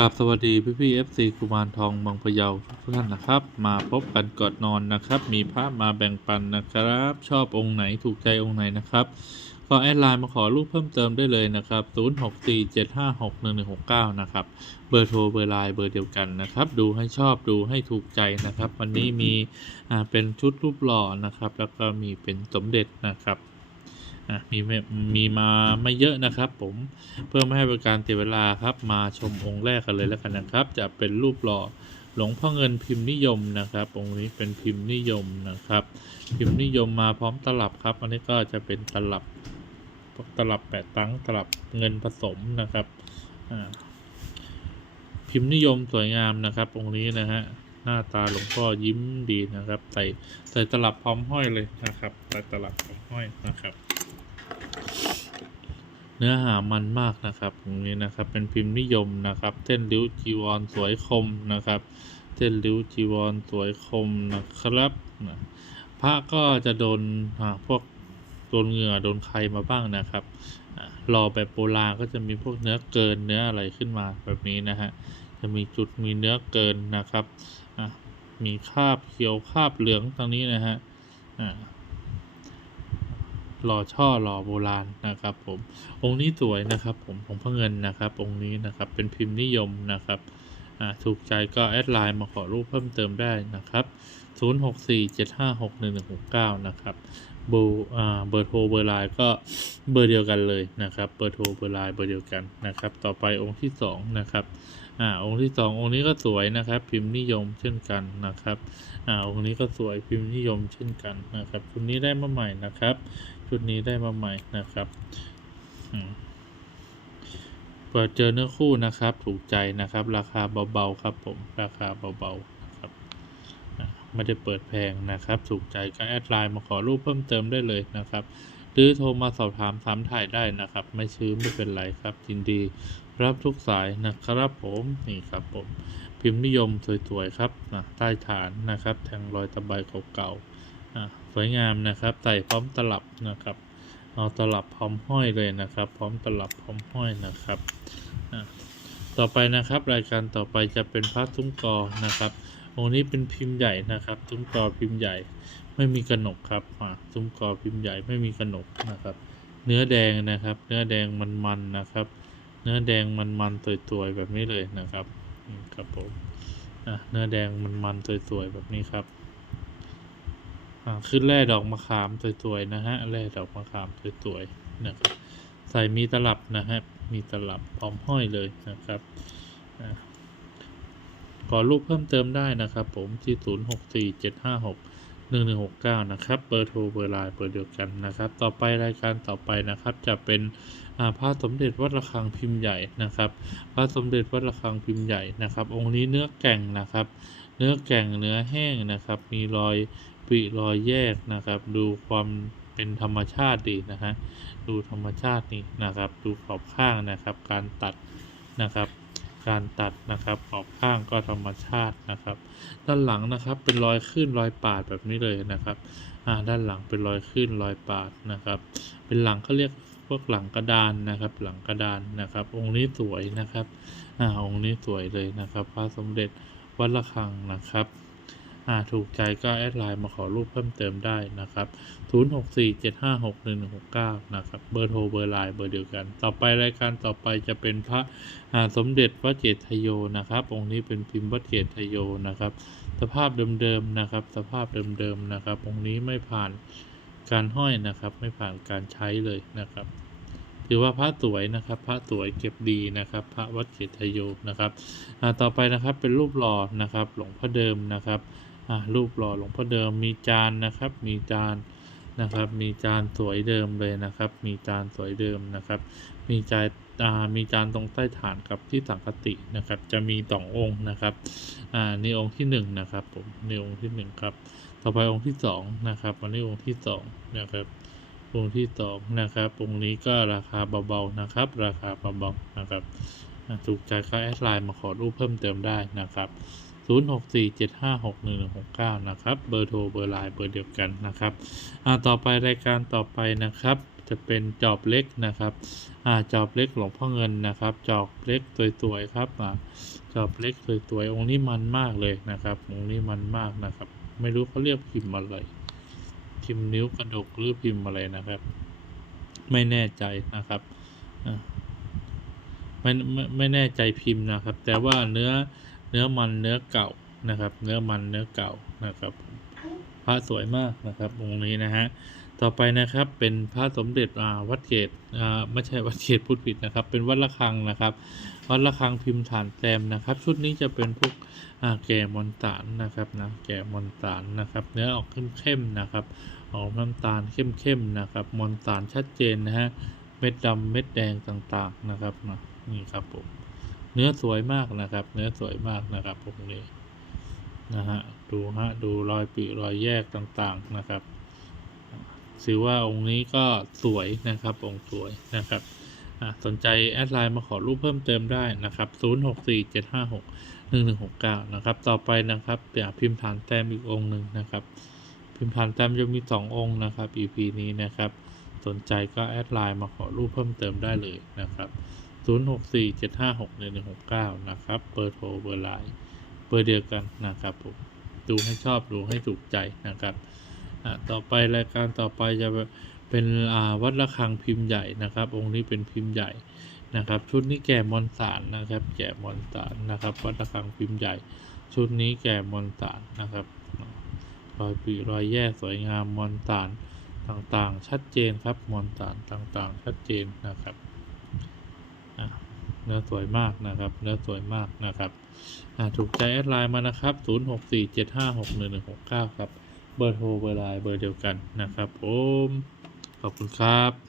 กราบสวัสดีพี่พี่เอฟซีกุมารทองบางพะเยาทุกท่านนะครับ มาพบกันก่อนนอนนะครับ มีภาพมาแบ่งปันนะครับ ชอบองค์ไหนถูกใจองค์ไหนนะครับก็แอดไลน์มาขอรูปเพิ่มเติมได้เลยนะครับ 0647561169 นะครับ เบอร์โทรเบอร์ไลน์เบอร์เดียวกันนะครับ ดูให้ชอบดูให้ถูกใจนะครับ วันนี้มีเป็นชุดรูปหล่อนะครับ แล้วก็มีเป็นสมเด็จนะครับ อะมีมีมาไม่เยอะนะครับผมเพื่อไม่ให้เป็นการเสียเวลาครับ มาชมองค์แรกกันเลยแล้วกันนะครับ จะเป็นรูปหล่อหลวงพ่อเงินพิมพ์นิยมนะครับ องค์นี้เป็นพิมพ์นิยมนะครับ พิมพ์นิยมมาพร้อมตลับครับ อันนี้ก็จะเป็นตลับตลับแปดตั้งตลับเงินผสมนะครับพิมพ์นิยมสวยงามนะครับ องค์นี้นะฮะหน้าตาหลวงพ่อยิ้มดีนะครับ ใส่ใส่ตลับพร้อมห้อยเลยนะครับใส่ตลับพร้อมห้อยนะครับ เนื้อหามันมากนะครับตรงนี้นะครับ เป็นพิมพ์นิยมนะครับเส้นริ้วจีวรสวยคมนะครับเส้นริ้วจีวรสวยคมนะครับนะพระก็จะโดนอ่าพวกโดนเหงื่อโดนใครมาบ้างนะครับรอแบบโบราณก็จะมีพวกเนื้อเกินเนื้ออะไรขึ้นมาแบบนี้นะฮะจะมีจุดมีเนื้อเกินนะครับมีคาบเขียวคาบเหลืองตรงนี้นะฮะ หล่อช่อหล่อโบราณนะครับ ผมองค์นี้สวยนะครับ ผมของพระเงินนะครับ องค์นี้นะครับเป็นพิมพ์นิยมนะครับถูกใจก็แอดไลน์มาขอรูปเพิ่มเติมได้นะครับ 0647561169 นะครับ เบอร์อ่าเบอร์โทรเบอร์ไลน์ก็เบอร์เดียวกันเลยนะครับเบอร์โทรเบอร์ไลน์เบอร์เดียวกันนะครับ ต่อไปองค์ที่สองนะครับอ่าองค์ที่สององค์นี้ก็สวยนะครับ พิมพ์นิยมเช่นกันนะครับอ่าองค์นี้ก็สวยพิมพ์นิยมเช่นกันนะครับชุดนี้ได้มาใหม่นะครับชุดนี้ได้มาใหม่นะครับเปิดเจอเนื้อคู่นะครับ ถูกใจนะครับ ราคาเบาๆครับผมราคาเบาๆ ไม่ได้เปิดแพงนะครับ ถูกใจก็แอดไลน์มาขอรูปเพิ่มเติมได้เลยนะครับ หรือโทรมาสอบถามถามถ่ายได้นะครับ ไม่ซื้อไม่เป็นไรครับยินดีรับทุกสายนะครับผมนี่ครับผม พิมพ์นิยมสวยๆครับนะใต้ฐานนะครับ แทงรอยตะไบเก่าๆอะสวยงามนะครับใส่พร้อมตลับนะครับเอาตลับพร้อมห้อยเลยนะครับ พร้อมตลับพร้อมห้อยนะครับอะต่อไปนะครับ รายการต่อไปจะเป็นพระตุ้มกอนะครับ องนี้เป็นพิมพ์ใหญ่นะครับตุ้มกอพิมพ์ใหญ่ ไม่มีกระหนกครับอะตุ้มกอพิมพ์ใหญ่ไม่มีกระหนกนะครับ เนื้อแดงนะครับ เนื้อแดงมันๆนะครับ เนื้อแดงมันๆสวยๆแบบนี้เลยนะครับนี่ครับผมอะเนื้อแดงมันๆสวยๆแบบนี้ครับอ่าขึ้นแร่ดอกมะขามสวยๆนะฮะแร่ดอกมะขามสวยๆนะครับใส่มีตลับนะฮะมีตลับพร้อมห้อยเลยนะครับ ขอรูปเพิ่มเติมได้นะครับ ผมที่ศูนย์หกสี่เจ็ดห้าหกหนึ่งหนึ่งหกเก้านะครับเบอร์โทรเบอร์ไลน์เบอร์เดียวกันนะครับ ต่อไปรายการต่อไปนะครับ จะเป็นพระสมเด็จวัดระฆังพิมพ์ใหญ่นะครับพระสมเด็จวัดระฆังพิมพ์ใหญ่นะครับ องค์นี้เนื้อแก่งนะครับ เนื้อแก่งเนื้อแห้งนะครับ มีรอยปริรอยแยกนะครับ ดูความเป็นธรรมชาติดีนะฮะดูธรรมชาตินี่นะครับ ดูขอบข้างนะครับ การตัดนะครับ การตัดนะครับ ขอบข้างก็ธรรมชาตินะครับ ด้านหลังนะครับเป็นรอยขึ้นรอยปาดแบบนี้เลยนะครับอ่าด้านหลังเป็นรอยขึ้นรอยปาดนะครับ เป็นหลังเขาเรียกพวกหลังกระดานนะครับ หลังกระดานนะครับ องค์นี้สวยนะครับอ่าองค์นี้สวยเลยนะครับ พระสมเด็จวัดระฆังนะครับาถูกใจก็แอดไลน์มาขอรูปเพิ่มเติมได้นะครับ 0647561169 นะครับ เบอร์โทรเบอร์ไลน์เบอร์เดียวกัน ต่อไปรายการต่อไปจะเป็นพระสมเด็จพระเจตทโยนะครับ องค์นี้เป็นพิมพ์พระเจตทโยนะครับ สภาพเดิมๆนะครับ สภาพเดิมๆนะครับ องค์นี้ไม่ผ่านการห้อยนะครับ ไม่ผ่านการใช้เลยนะครับถือว่าพระสวยนะครับ พระสวยเก็บดีนะครับ พระวัดเกตโยนะครับต่อไปนะครับเป็นรูปหล่อนะครับ หลวงพ่อเดิมนะครับ รูปหล่อหลวงพ่อเดิมมีจานนะครับ มีจานนะครับ มีจานสวยเดิมเลยนะครับ มีจานสวยเดิมนะครับ มีจานอ่ามีจานตรงใต้ฐานกับที่สังคตินะครับ จะมีสององค์นะครับอ่านี่องค์ที่หนึ่งนะครับผมนี่องค์ที่หนึ่งครับ ต่อไปองค์ที่สองนะครับวันนี้องค์ที่สองนะครับ องค์ที่สองนะครับองค์นี้ก็ราคาเบาๆนะครับ ราคาเบาๆนะครับถูกใจก็แอดไลน์มาขอรูปเพิ่มเติมได้นะครับ 0647561169 นะครับ เบอร์โทรเบอร์ไลน์เบอร์เดียวกันนะครับต่อไปรายการต่อไปนะครับ จะเป็นจอบเล็กนะครับอจอบเล็กหลวงพ่อเงินนะครับ จอบเล็กสวยๆครับอจอบเล็กสวยๆองค์นี้มันมากเลยนะครับองค์นี้มันมากนะครับ ไม่รู้เขาเรียกพิมพ์อะไรพิมพ์นิ้วกระดกหรือพิมพ์อะไรนะครับ ไม่แน่ใจนะครับไม่ไม่ไม่แน่ใจพิมพ์นะครับ แต่ว่าเนื้อ เนื้อมันเนื้อเก่านะครับ เนื้อมันเนื้อเก่านะครับพระสวยมากนะครับองค์นี้นะฮะต่อไปนะครับเป็นพระสมเด็จวัดเกตไม่ใช่วัดเกตพูดผิดนะครับ เป็นวัดระฆังนะครับ วัดระฆังพิมพ์ฐานแตมนะครับ ชุดนี้จะเป็นพวกแก่มอนตานนะครับนะแก่มอนตานนะครับ เนื้อออกเข้มๆนะครับออกน้ำตาลเข้มๆนะครับมอนตานชัดเจนนะฮะเม็ดดำเม็ดแดงต่างๆนะครับนะนี่ครับผม เนื้อสวยมากนะครับ เนื้อสวยมากนะครับพวกนี้นะฮะดูฮะดูรอยปีรอยแยกต่างๆนะครับถือว่าองค์นี้ก็สวยนะครับ องค์สวยนะครับสนใจแอดไลน์มาขอรูปเพิ่มเติมได้นะครับ 0647561169 นะครับ ต่อไปนะครับเดี๋ยวพิมพ์ฐานแต้มอีกองค์หนึ่งนะครับ พิมพ์ฐานแต้มจะมี 2 องค์นะครับ EP นี้นะครับ สนใจก็แอดไลน์มาขอรูปเพิ่มเติมได้เลยนะครับ 0647561169 นะครับเบอร์โทรเบอร์ไลน์เบอร์เดียวกันนะครับผมดูให้ชอบดูให้ถูกใจนะครับอะต่อไปรายการต่อไปจะเป็นอาวัดระฆังพิมพ์ใหญ่นะครับ องค์นี้เป็นพิมพ์ใหญ่นะครับ ชุดนี้แก่มอนสารนะครับ แก่มอนสารนะครับ วัดระฆังพิมพ์ใหญ่ ชุดนี้แก่มอนสารนะครับรอยปีรอยแยกสวยงามมอนสารต่างๆ ชัดเจนครับมอนสารต่างๆ ชัดเจนนะครับ เนื้อสวยมากนะครับ เนื้อสวยมากนะครับถูกใจแอดไลน์มานะครับ 0647561169 ครับ เบอร์โทรเบอร์ไลน์เบอร์เดียวกันนะครับผมขอบคุณครับ